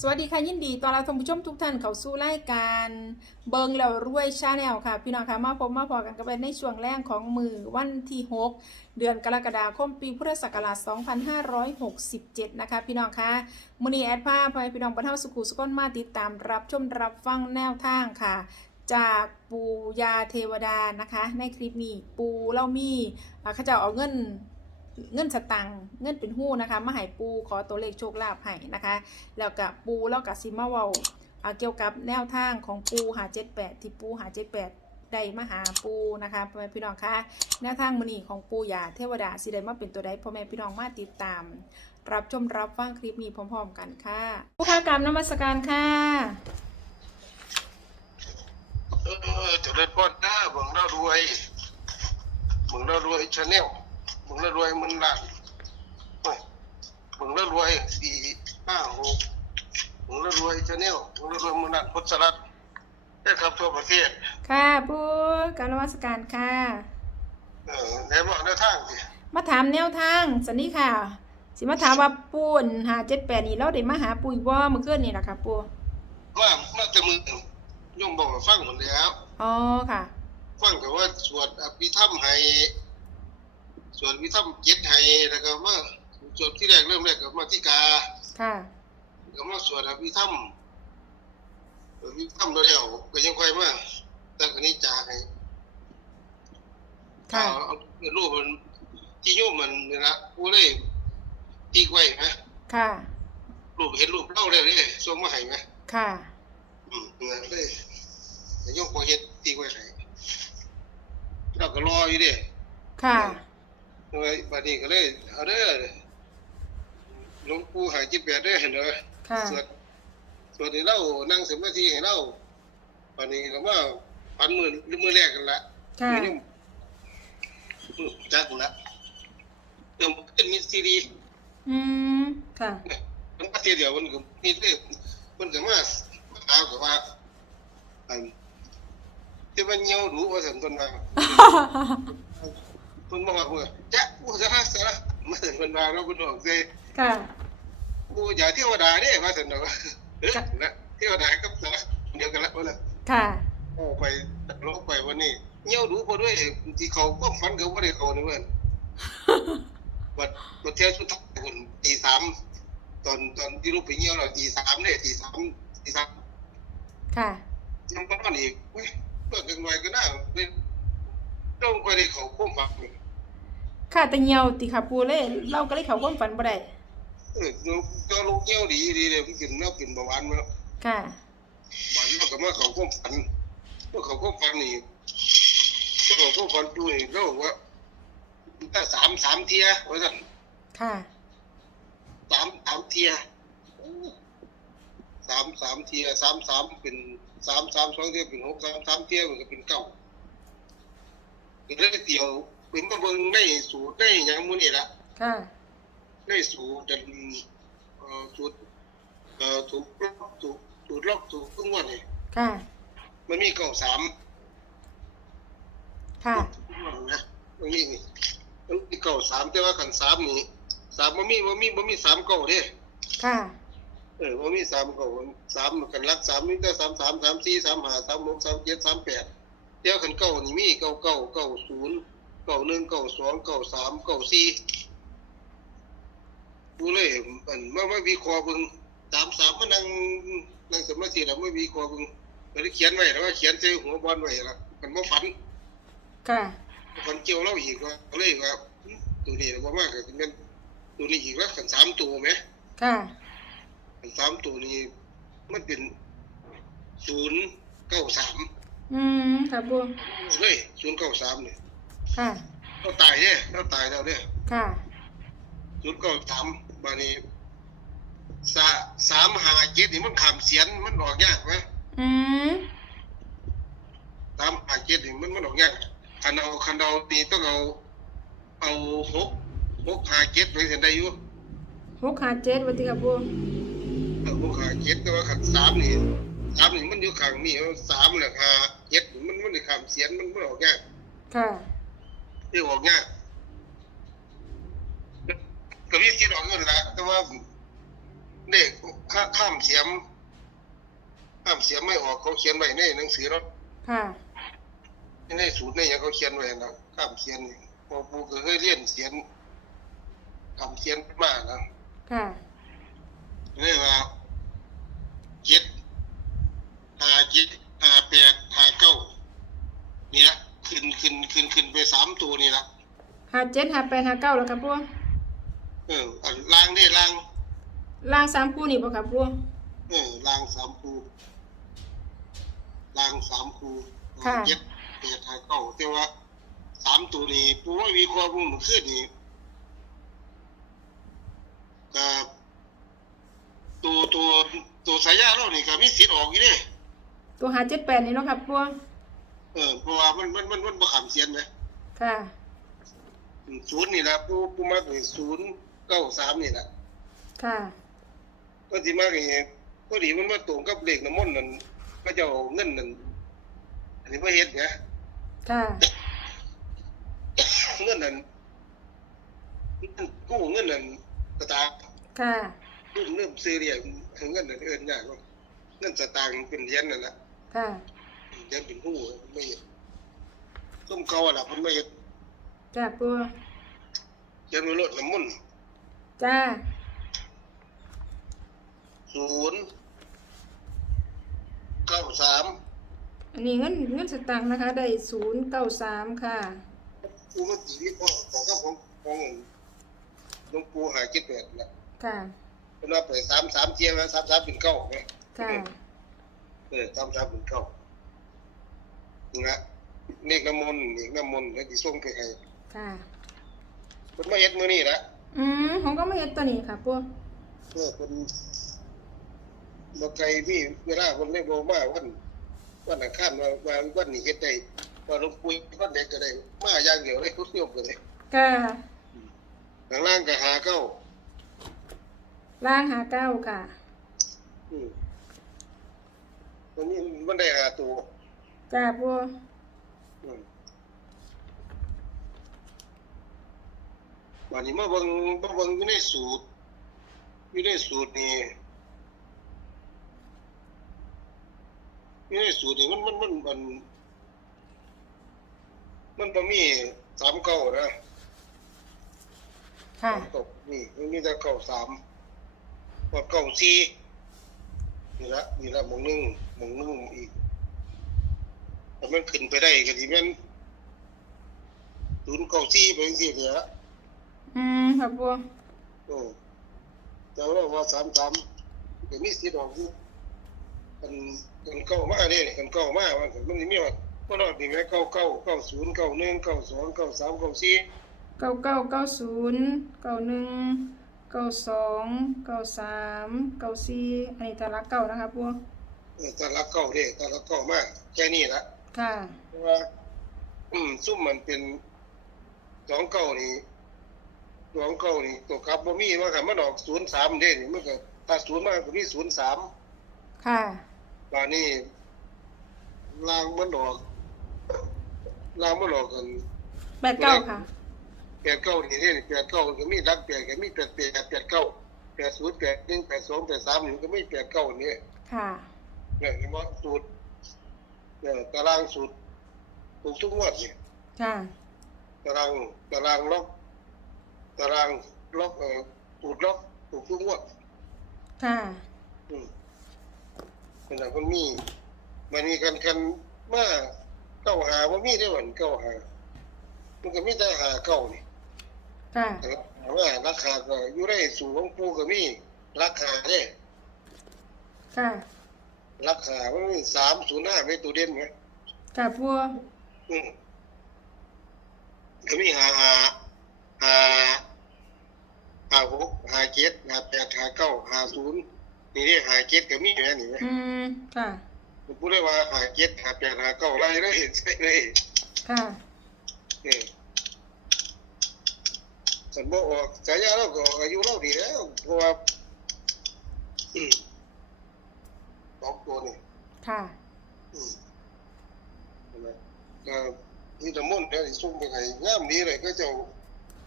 สวัสดีค่ะยินดีต้อนรับท่านผู้ชมทุกท่านเข้าสู่รายการเบิงแล้วรวยชาแนลค่ะ พี่น้องค่ะมาพบมาพอกันกันไปในช่วงแรกของมือวันที่ 6 เดือนกรกฎาคมปีพุทธศักราช 2567 นะคะ พี่น้องค่ะมือนี้แอดภาพให้พี่น้องบรรเทาสุขุสุขนมาติดตามรับชมรับฟังแนวทางค่ะจากปูยาเทวดานะคะ ในคลิปนี้ปูเล่ามีอ่าเขาจะเอาเงิน เงินสตังเงินเป็นหู้นะคะมาให้ปูขอตัวเลขโชคลาภให้นะคะ แล้วกับปูแล้วกับซิมาเวาอ่าเกี่ยวกับแนวทางของปูหาเจ็ดแปดที่ปูหาเจ็ดแปดได้มาหาปูนะคะพ่อแม่พี่น้องคะแนวทางมือนีของปูยาเทวดาสิได้มาเป็นตัวใดพ่อแม่พี่น้องมาติดตาม รับชมรับฟังคลิปนี้พร้อมๆกันค่ะผู้ค้ากรรมนมัสการค่ะเออเจริญพรนะเบิ่งแล้วรวยเบิ่งแล้วรวยชาแนล เบิ่งแล้วรวยมันล้านโอ้ยเบิ่งแล้วรวยสี่ห้าหกเบิ่งแล้วรวยชาแนลเบิ่งแล้วรวยมันล้านพศรัฐได้ครับทั่วประเทศ ค่ะปูกรรมนมัสการค่ะ เออในบอกแนวทางสิมาถามแนวทางสันนี้ค่ะ สิมาถามว่าปูนหาเจ็ดแปดนี่เราได้มาหาปูอีกบ่เมื่อคืนนี่แหละค่ะปูมามาแต่มือโยมบอกว่าฟังหมดแล้ว อ๋อค่ะ ฟังแต่ว่าสวดอภิธรรมให้ สวดอภิธรรมเจ็ดให้แล้วก็มาสวดที่แรกเริ่มแรกก็มาที่กาค่ะก็มาสวดอภิธรรมอภิธรรมแล้วก็ยังค่อยมาตั้งอันนี้จาให้ค่ะเอาเอารูปมันที่โยมมันนี่ละผู้เลยตีกไว้ไหมค่ะ รูปเห็นรูปเล่าเลยเลยส่งมาให้ไหมค่ะ อืมเนี่ยเลยแต่โยมพอเฮ็ดตีกไว้ให้เราก็รออยู่เดิค่ะ เลยบัดนี้ก็เลยเอาเด้อหลวงปู่หายจิตแปดเด้อเห็นเด้อค่ะ สวดสวดให้เรานั่งสมาธิให้เราวันนี้ก็ว่าพันมือมือแรกกันละค่ะ มือนี่อืมจักละเติมเป็นมิสซีรีอืม ค่ะ มันก็เทียเดียวมันก็มีเรื่องมันก็มาถามกับว่าอันที่มันเหี่ยวดูว่าสันต้นมา คนบอกว่าเพื่อจ๊ะกูจะหาสาระมาถึงคนมาแล้วคุณบอกเลยค่ะกูอย่าเทวดาเนี่ยมาถึงเนาะเออนะเทวดากับสาระเดียวกันละว่าละค่ะโอ้ไปลงไปวันนี้เหี่ยวดูพอด้วยที่เขาก็ฝันเขาไม่ได้เขาเนี่ยเพื่อนบัดบัดเที่ยวสุดท้ายคนตีสามตอนตอนที่ลูกไปเหี่ยวเราตีสามเนี่ยตีสามตีสามค่ะยังประมาณอีกเว้ยเปิดกันหน่อยก็น่าเป็นต้องไปได้เขาคุ้มฝัน ค่ะแต่เหี่ยวติค่ะปูเลย เราก็เลยเขาความฝันบ่ได้เออเราก็ลูกเหี่ยวดีดีเลยมันกินเนื้อกินเบาหวานมาค่ะ บางทีมันก็มาเขาคุ้มฝันเมื่อเขาคุ้มฝันนี่เขาคุ้มฝันดูนี่เราบอกว่าถ้าสามสามเทียว่าสั่นค่ะ สามสามเทียสามสามเทียสามสามเป็นสามสามสองเทียเป็นหกสามสามเทียมันก็เป็นเก้าเป็นเรื่องเดียว เป็นมาเบิ่งในสูตรในอย่างมูนี่ละค่ะในสูตรดันเอ่อสูตรเอ่อถูกล็อกถูกสูตรล็อกถูกทุกวันนี่ค่ะ มันมีเก้าสามค่ะนะมันมีนี่มันมีเก้าสามแต่ว่าขันสามนี่สามมันมีมันมีมันมีสามเก้าเด้ค่ะเออว่ามีสามก็สามกันรักสามนี่ก็สามสามสามสี่สามห้าสามหกสามเจ็ดสามแปดเดี๋ยวขันเก้านี่มีเก้าเก้าเก้าศูนย์ เก้าหนึ่งเก้าสองเก้าสามเก้าสี่กูเลยอันเมื่อไม่วิเคราะห์เบึงสามสามก็นั่งนั่งสมาธิแล้วไม่วิเคราะห์เบึงก็เลยเขียนไว้แล้วว่าเขียนใส่หัวบอลไว้ละมันบ่ฝันค่ะฝันเกี่ยวเล่าอีกว่าก็เลยว่าอืมตัวนี้ว่ามากก็เป็นตัวนี้อีกแล้วขันสามตัวไหมค่ะสามตัวนี้มันเป็นศูนย์เก้าสามอืมค่ะปูเฮ้ยศูนย์เก้าสามเนี่ย ค่ะ เราตายเนี่ยเราตายแล้วเนี่ยค่ะศูนย์เก้าสามบานี้สาสามหาเจ็ดนี่มันขามเสียนมันออกยากไหมอืมสามหาเจ็ดนี่มันมันออกยากคันเอาคันเอานี่ต้องเอาเอาหกหกหาเจ็ดไปเห็นได้อยู่หกหาเจ็ดวันติค่ะปูเอาหกหาเจ็ดแต่ว่าขันสามนี่สามนี่มันอยู่ข้างนี่เอาสามแหละหาเจ็ดมันมันขามเสียนมันมันออกยากค่ะ ที่ออกง่ายก็มีสิทธิ์ออกเงินละแต่ว่าเด็กข้าข้ามเสียม ข้ามเสียมไม่ออกเขาเขียนไว้ในหนังสือเนาะค่ะในสูตรในอย่างเขาเขียนไว้นะข้ามเสียนนี่พอปูก็เคยเรียนเสียนข้ามเสียนมานะค่ะเรียกว่าเจ็ดหาเจ็ดหาแปดหาเก้านี่ละขึ้นขึ้นขึ้นขึ้นไปสามตัวนี่ละ ห้าเจ็ดห้าแปดห้าเก้าแล้วครับปูเอออันล่างได้ล่างล่างสามคู่นี่บ่ครับปูเออล่างสามคูล่างสามคูค่ะเจ็ดแปดหาเก้าแต่ว่าสามตัวนี้ปูว่ามีความรู้มันขึ้นนี่กับตัวตัวตัวสายยาเรานี่ก็มีสิทธิ์ออกอยู่เด้ตัวห้าเจ็ดแปดนี่เนาะครับปูเออเพราะว่ามันมันมันมันบ่ขำเสียนไหมค่ะ ศูนย์นี่นะปูปูมาเป็นศูนย์เก้าสามนี่นะค่ะก็ที่มาอย่างเงี้ยพอดีมันมาตรงกับเลขน้ำมนต์นั่นก็จะเอาเงินนั่นอันนี้ว่าเฮ็ดไงค่ะเงินนั่นเงินกู้เงินนั่นสตางค์ค่ะเริ่มเริ่มซื้อเรียกเงินนั่นเอิ้นยากว่าเงินสตางค์เป็นเหรียญนั่นแหละค่ะเหรียญเป็นหู้มันไม่เฮ็ดต้มเก่าอะล่ะมันไม่เฮ็ด จ้าปูเขียนไว้รถน้ำมนต์จ้าศูนย์เก้าสามอันนี้เงินเงินสตังค์นะคะ ได้ศูนย์เก้าสามค่ะกูมันตีวิของของกับของของหลวงปู่หาเจ็ดแปดนะค่ะเพิ่นว่าไปสามสามเทียงแล้วสามสามเป็นเก้าไงค่ะเออสามสามเป็นเก้านี่ละเลขน้ำมนต์เลขน้ำมนต์แล้วที่ส่งไปให้ ค่ะ เพิ่นมาเฮ็ดมื้อนี้ละอืมผมก็ไม่เห็นตัวนี้ค่ะปูเออเพิ่นบ่ไกลมีเวลาเพิ่นเลยบ่มาวันวันอังคารว่าว่าวันนี้เฮ็ดได้ว่าหลวงปู่วันใดก็ได้มาอย่างเดียวเลยทุกโยมก็ได้ค่ะข้างล่างก็หาเก้าล่างหาเก้าค่ะ อืมวันนี้มันได้หาตัวจ้าปู อืม วันนี้มาเบิ่งมาเบิ่งอยู่ในสูตรอยู่ในสูตรนี่อยู่ในสูตรนี่มันมันมันมันมันบ่มีสามเก้านะค่ะสามเก้านี่มันมีแต่เก้าสามว่าเก้าสี่นี่ละนี่ละหมองหนึงหมองหนึงอีกแต่มันขึ้นไปได้ก็สิแม่นศูนย์เก้าสี่ไปจังซี่เนี่ยละ อืมค่ะปูโอ้แต่ว่าว่าสามสามก็มีสิทธิ์ออกอยู่กันกันเก้ามาเด้นี่กันเก้ามาว่ามันสิมีว่าบ่รอดนี่แม่เก้าเก้าเก้าศูนย์เก้าหนึ่งเก้าสองเก้าสามเก้าสี่เก้าเก้าเก้าศูนย์เก้าหนึ่งเก้าสองเก้าสามเก้าสี่อันนี้ตาลักเก้านะคะปูเออแต่ละเก้าเด้แต่ละเก้ามาแค่นี้ละค่ะเพราะว่าอืมซุ่มมันเป็นสองเก้านี่ สองเก้านี่ตัวครับบ่มีว่าคันมันออกศูนย์สามเด้นี่มันก็ถ้าศูนย์มาก็มีศูนย์สามค่ะบาดนี้ล่างมันออกล่างมันออกกันแปดเก้าค่ะแปดเก้านี่นี่แปดเก้าก็มีรักแปดก็มีแปดแปดแปดเก้าแปดศูนย์แปดหนึ่งแปดสองแปดสามนี่ก็มีแปดเก้านี่ค่ะเนี่ยเห็นว่าสูตรเนี่ยตารางสูตรถูกทุกงวดนี่ค่ะตารางตารางล็อก ตารางล็อกเอ่อสูตรล็อกถูกทุกงวดค่ะ อืมเป็นอย่างคนมีมันมีกันกันมาเก้าหาว่ามีได้หวันเก้าหามันก็มีแต่หาเก้านี่ค่ะ แต่ว่าราคาก็อยู่ได้สูงของปูก็มีราคาเนี่ยค่ะราคามันมีสามศูนย์ห้าเป็นตัวเด่นไงค่ะปูอืมก็มีหาหา หาหาหกหาเจ็ดหาแปดหาเก้าหาศูนย์นี่เรียกหาเจ็ดก็มีอยู่นะนี่ไหมอืมค่ะ ผมพูดได้ว่าหาเจ็ดหาแปดหาเก้าไล่ได้ใช่เลยค่ะ เออสันบ่ออกสายยาเราก็ออกอายุเราดีแล้วเพราะว่าอืมสองตัวนี่ค่ะ อืมเห็นไหมก็ที่ตะมุ่นเนี่ยส่งไปให้งามดีเลยก็เจะ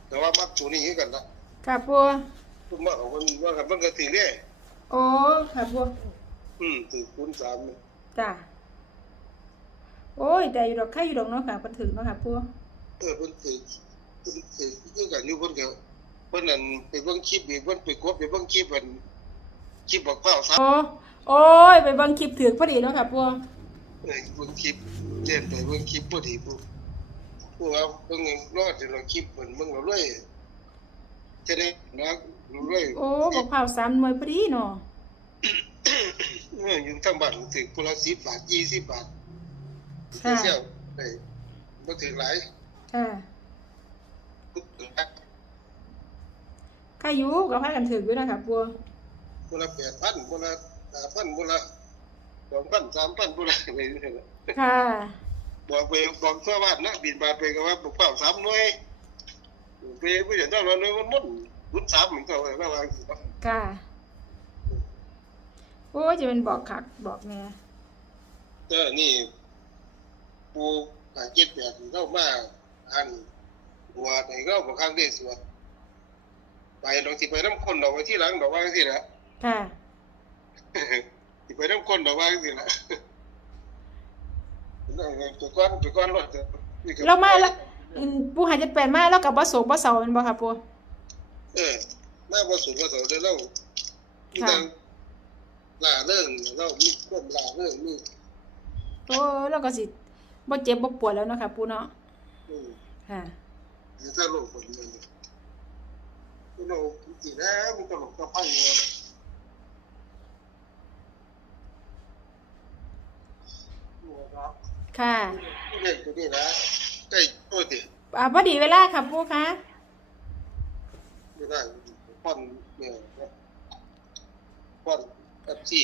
แต่ว่ามักตัวนี้คือกันนะค่ะปูคุณมาของมันว่ากันมันก็ถือเรื่อยโอ้ค่ะปูอืมถือคูณสามเนี่ยจ้ะโอ้ยแต่อยู่ดอกไข่อยู่ดอกเนาะค่ะเพิ่นถึงเนาะค่ะปูเออเพิ่นถือเพิ่นถือคือกันอยู่เพิ่นก็เพิ่นนั่นไปเบิ่งคลิปอีกเพิ่นไปกดไปเบิ่งคลิปอันคลิปบอกเป้าซับโอ้โอ้ยไปเบิ่งคลิปถึงพอดีเนาะค่ะปูเออเบิ่งคลิปเล่นไปเบิ่งคลิปพอดีผู้ ผู้ว่าเบิ่งรอดแต่ละคลิปเพิ่นเบิ่งแล้วรวยจะได้นะรวยโอ้บักพร้าวสามหน่วยพอดีเนาะเอออยู่ทางบ้านถึงคนละ10บาท20บาทค่ะเที่ยวได้บ่ถึงหลายค่ะข้าอยู่กับพากันถึงอยู่นะคะปูคนละ8,000คนละ5,000คนละ2,000 3,000คนละอะไรนี่แหละค่ะ บอกไปบอกชาวบ้านนะบินบาทไปก็ว่าปลูกเป้าสามหน่วยไปไม่เห็นเท่านั้นเลยมันมุ่นรุ่นสามเหมือนกันเลยระวังค่ะโอ้จะเป็นบอกคักบอกแม่เออนี่ปูหาเจ็ดแบบเข้ามาอันหัวในเข้าบางครั้งได้สวดไปลองสิไปน้ำคนดอกไว้ที่หลังดอกว่างสิละค่ะสิไปน้ำคนดอกว่างสิละ ตัวก้อนตัวก้อนรถเรามาแล้วอืมปูหาจะแปลนมาแล้วกับบ่โศกบ่เศร้าแม่นบ่ค่ะปูเออหน้าบ่สูงบ่เสาได้เล่าที่ทางล่าเรื่องเล่ามีความล่าเรื่องมีโอ้ยเราก็สิบ่เจ็บบ่ปวดแล้วเนาะค่ะปูเนาะอืมค่ะ ถ้าโลกคนนี้ไม่โลกจริงๆนะมันตลกกระพังเลยครับ ค่ะเรื่องตัวนี้นะใกล้ตัวดิอ่าพอดีเวลาค่ะปูคะไม่ได้ป้อนเนี่ยนะป้อนแอปซี่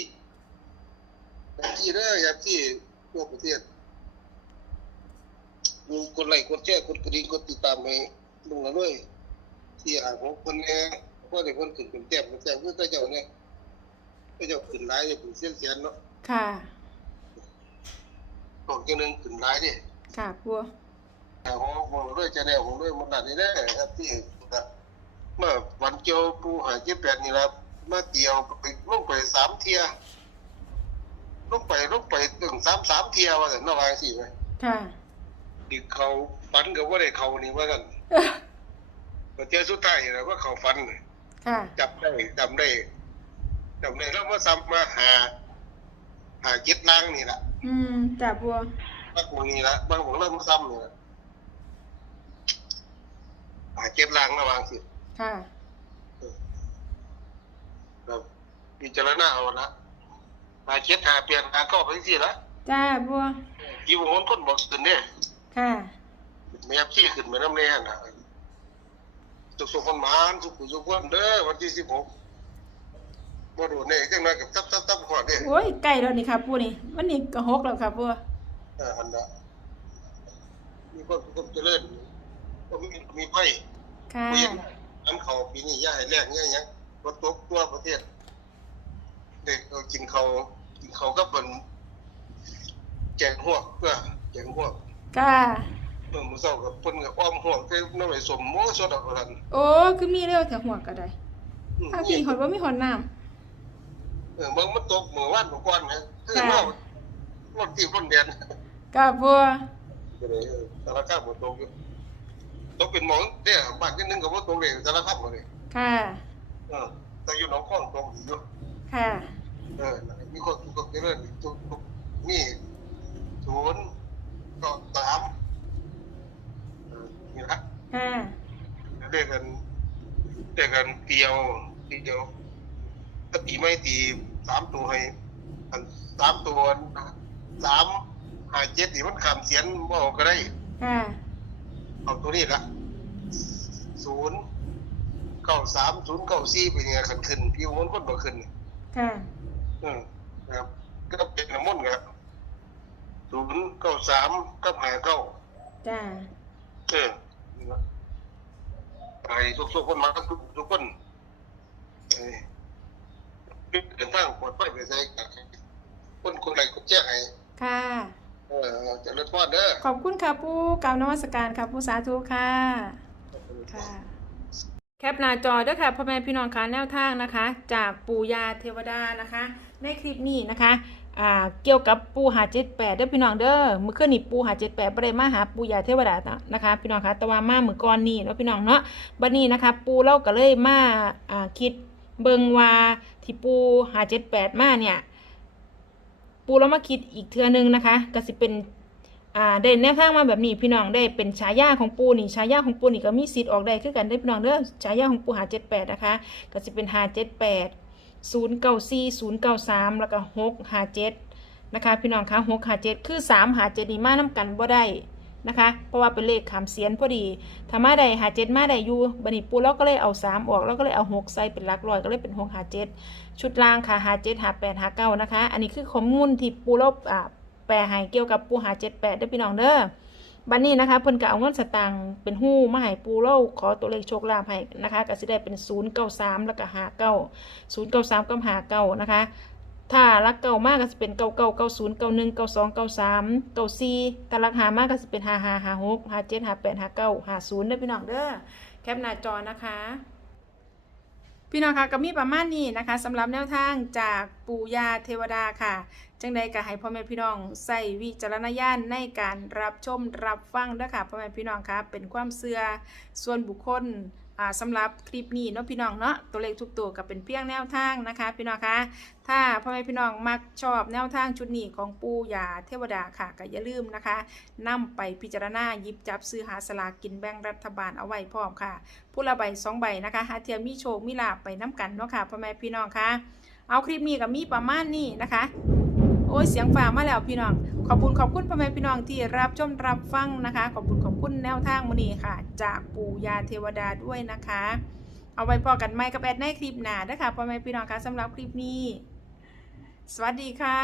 แอปซี่เด้อแอปซี่ทั่วประเทศดูกดไลค์กดแชร์กดกระดิ่งกดติดตามให้ลุงละด้วยที่หาของคนเนี่ยเพราะเด็กคนขึ้นเป็นแต้มเป็นแต้มเพื่อเจ้าเนี่ยเจ้าขึ้นหลายเนี่ยเป็นเส้นเสียนเนาะค่ะ ตกจังนึงขึ้นหลายเนี่ยค่ะปูแต่ของผมด้วยจะแนวผมด้วยมันนั่นนี่แหละครับที่เมื่อวันเกี่ยวปูหาเจ็ดแปดนี่ละมาเกี่ยวไปลงไปสามเทียลงไปลงไปถึงสามสามเทียว่าแต่นอกวางสิไหมค่ะดิเขาฟันกับว่าได้เขานี่ว่ากันประเทศสุดท้ายนะว่าเขาฟันค่ะจับได้จำได้จำได้แล้วมาซ้ำมาหาหาเจ็ดล้างนี่แหละ อืมจ้ะปูบางคนนี่ละบางคนเริ่มมาซ้ำนี่ละหาเจ็ดล้างระวางสิค่ะครับพิจารณาเอาละหาเจ็ดหาเปลี่ยนหาเข้าไปสิละจ้าปูกี่วงคนบอกขึ้นเนี่ยค่ะไม่ยับขี้ขึ้นไปน้ำแน่น่ะสุขสุขคนหมานสุขสุขคนเด้อวันที่สิบหก บ่โดนเนี่ยจังไดกับตับตับตับขอดเนี่ยโอ้ยใกล้แล้วนี่ค่ะปูนี่มันนี่ก็หกแล้วค่ะปูเอออันน่ะมีคนคนเจริญก็มีมีไฟค่ะมีอันเขาปีนี้ย่าให้แรกเนี่ยยังรถตกตัวประเทศเด็กเอากินเขากินเขาก็เป็นแกงหัวกเพื่อแกงหัวกค่ะเมื่อมื้อเช้ากับเพิ่นก็อ้อมหัวกใส่น้ำไหลสมโมสดเอาทันโอ้คือมีเร็วแต่หัวก็ได้อืมถ้ามีหอดว่ามีหอดน้เออเบิ่งมันตกมื้อวานเมื่อก่อนไงคือค่ะมารถที่รถแดนำกับปูก็เลยเออสารคามบ่ตกอยู่ตกเป็นหมองเด้อบ้านที่นึงก็บ่ตกเลยสารคามบ่เลยค่ะเออแต่อยู่หนองคองตกอยู่ค่ะเออมีคนทุกข์เจริญทุกทุกมีศูนย์ก็สามเออนี่ละค่ะเรียกกันเรียกกันเตียวตีเดียวถ้าตีไม่ตี สามตัวให้อันสามตัวสามหาเจ็ดนี่มันขามเสียนบ่ออกก็ได้ ค่ะ เอาตัวนี้ละศูนย์เก้าสามศูนย์เก้าสี่เป็นยังไงขันขึ้นพี่มันคนบ่ขึ้นค่ะ อืมครับก็เป็นน้ำมันต์ครับศูนย์เก้าสามกับหาเก้าจ้า เออนี่นะไปทุกทุกคนมาทุกทุกคนเออ เดินทางปลอดภัยไปใส่กันคนคนใดคนแจ้งให้ค่ะ เออเจะเลิศพอดเด้อขอบคุณค่ะปูกล่าวนมัสการค่ะปูสาธุค่ะ ค่ะ แคปหน้าจอเด้วยค่ะพ่อแม่พี่น้องคะแนวทางนะคะ จากปู่ยาเทวดานะคะ ในคลิปนี้นะคะอ่าเกี่ยวกับปูหาเจ็ดแปดเด้อพี่น้องเด้อเมื่อคืนนี้ปูหาเจ็ดแปดบ่ได้มาหาปูยาเทวดานะคะ พี่น้องคะแต่ว่ามาเมื่อก่อนนี้เนาะพี่น้องเนาะบัดนี้นะคะ ปูเราก็เลยมาอ่าคิดเบิงว่า ที่ปูหาเจ็ดแปดมาเนี่ย ปูเรามาคิดอีกเทือนึงนะคะก็สิเป็นอ่าได้แนวทางมาแบบนี้พี่น้องได้เป็นฉายาของปูนี่ฉายาของปูนี่ก็มีสิทธิ์ออกได้คือกันได้พี่น้องเด้อฉายาของปูหาเจ็ดแปดนะคะก็จะเป็นหาเจ็ดแปดศูนย์เก้าสี่ศูนย์เก้าสามแล้วก็หกหาเจ็ดนะคะพี่น้องคะหกหาเจ็ดคือสามหาเจ็ดนี่มาน้กันบ่ได้ นะคะ เพราะว่าเป็นเลขขามเสียนพอดีถ้ามาได้หาเจ็ดมาได้อยู่บันี้ปูเราก็เลยเอาสามออกแล้วก็เลยเอาหกใส่เป็นหลักร้อยก็เลยเป็นหกหาเจ็ดชุดล่างค่ะหาเจ็ดหาแปดหาเก้านะคะ อันนี้คือข้อมูลที่ปูเราอ่าแปลให้เกี่ยวกับปูหาเจ็ดแปดเด้อพี่น้องเด้อบันนี้นะคะเพิ่นก็เอาเงินสตางค์เป็นหู้มาให้ปูเล่าขอตัวเลขโชคลาภให้นะคะก็สิได้เป็นศูนย์เก้าสามแล้วก็หาเก้าศูนย์เก้าสามกับหาเก้านะคะ ถ้ารักเก่ามากก็จะเป็นเก้าเก้าเก้าศูนย์เก้าหนึ่งเก้าสองเก้าสามเก้าสี่ถ้ารักหามากก็จะเป็นหาหาหาหกหาเจ็ดหาแปดหาเก้าหาศูนย์เด้อพี่น้องเด้อแคปหน้าจอนะคะ พี่น้องคะก็มีประมาณนี้นะคะสำหรับแนวทางจากปู่ย่าเทวดาค่ะ จังใดก็ให้พ่อแม่พี่น้องใส่วิจารณญาณในการรับชมรับฟังด้วยค่ะพ่อแม่พี่น้องคะเป็นความเชื่อส่วนบุคคล สำหรับคลิปนี้เนาะพี่น้องเนาะตัวเลขทุกตัวก็เป็นเพียงแนวทางนะคะ พี่น้องคะถ้าพ่อแม่พี่น้องมักชอบแนวทางชุดนี้ของปู่ย่าเทวดาค่ะก็อย่าลืมนะคะนำไปพิจารณาหยิบจับซื้อหาสลากกินแบ่งรัฐบาลเอาไว้พร้อมค่ะผู้ละใบสองใบนะคะหาเทียมมีโชคมีลาบไปน้ำกันเนาะค่ะพ่อแม่พี่น้องคะเอาคลิปนี้กับมีประมาณนี้นะคะ โอ้ยเสียงฝ่ามาแล้วพี่น้อง ขอบคุณขอบคุณพ่อแม่พี่น้องที่รับชมรับฟังนะคะ ขอบคุณขอบคุณแนวทางมณีค่ะ จากปู่ยาเทวดาด้วยนะคะ เอาไว้พอกันไหมกับแอดในคลิปหน้านะคะพ่อแม่พี่น้องคะสำหรับคลิปนี้ สวัสดีค่ะ